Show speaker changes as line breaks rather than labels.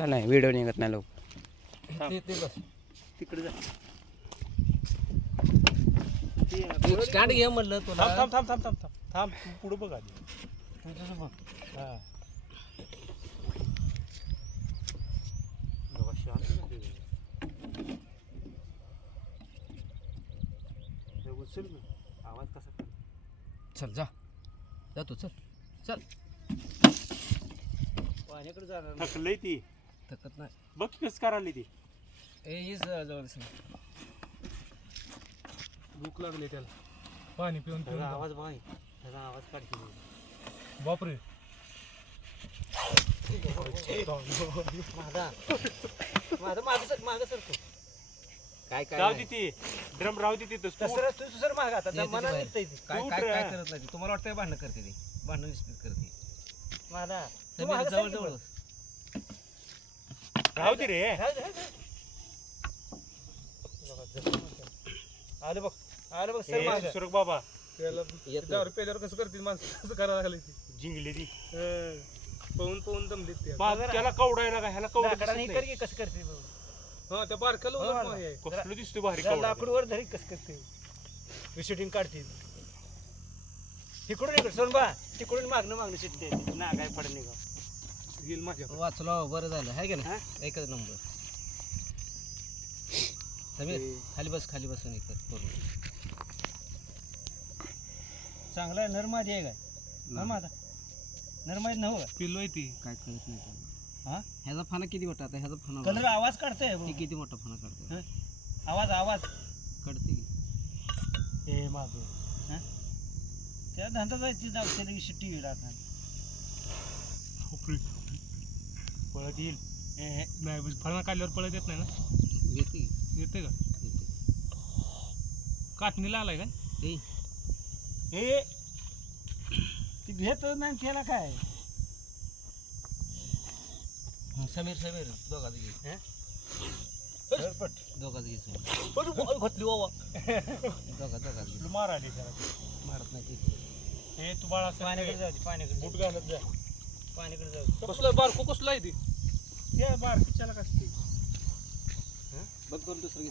तुला नाही व्हिडिओ निघत नाही लोक
ते ते बस.
तिकडे जा.
स्टँड घे म्हणलं तुला.
थांब थांब थांब थांब थांब थांब. थांब तू पुढे बघ आधी.
तू तुझं बघ.
हा उचल आवाज कसा कर
चल जा. जा तू चल. चल.
पाण्याकडे जाणार थकलंय ती.
थकत नाही.
बघ कस करायला ती.
ए हीच जवळ
भूक लागली त्याला. पाणी पिऊन पिऊन
त्याचा आवाज बघ. त्याचा आवाज काढते
बापरे.
माझा. माझा माझं सर मागं सर तू. काय
राहू ती. ड्रम राहू दे तिथं.
तसं तू सर माग आता. मनात
बाहेर. काय. करत नाही ती. तुम्हाला वाटतंय भांडणं करते ती. भांडणं करते
माझा. तू
समीर
मागं
जवळ जवळ.
राहू दे रे.
आलं बघ आलं बघ सर माग
बाबा.
त्याला पेल्यावर कसं करतील? माणसं कसं करायला लागली ती?
जिंकली ती.
पळून पळून दमलीत ते
बा, त्याला कवडायला का ह्याला कवडा
लाकडाने हे
नाही.
कर की कसं करते बघ.
हा त्या बारक्याला
हो.
कसलं दिसतो भारी
जरा
कवडा?
लाकूडवर धरी कसं करते शूटिंग काढते तिकडून इकडे सोन बा तिकडून मागणं मागणं शिटते ना काय पडत नाही का
येईल माझ्या
वाचलो बरं झालं. आहे का ना एकच नंबर. समीर खाली बस खाली बसून एक चांगला आहे नरमादी आहे का? नरमादा नरमादी नव
पिल्लोय ती.
काय कळत नाही
हा?
ह्याचा फाना किती मोठा आता? ह्याचा फाना
कलर आवाज काढतोय
हे किती मोठा फाना काढतो
आवाज आवाज.
कळते की.
हे? माझ
त्या धंदा जायची औषधी शिट्टी राहणार
पळत येईल.
नाही म्हणजे फळा काढल्यावर पळत येत नाही ना?
येते?
येते का?
येते.
काटणीला आलाय का?
ए,
हे ती भेट नाही त्याला काय?
समीर समीर दोघाच घे. दोघाच घे समीर.
घातली बाबा
दोघा दोघाच घे.
मार आली
मारत नाही ती.
हे तू बाळा
पाण्याकडे जाऊ दे, पाण्याकडे
बूट घालत जा.
पाण्याकडे जाऊ.
कसलं बारको कसलं आहे ती
त्या बारकीच्याला कसं ते?
बघ कोण दुसरं घे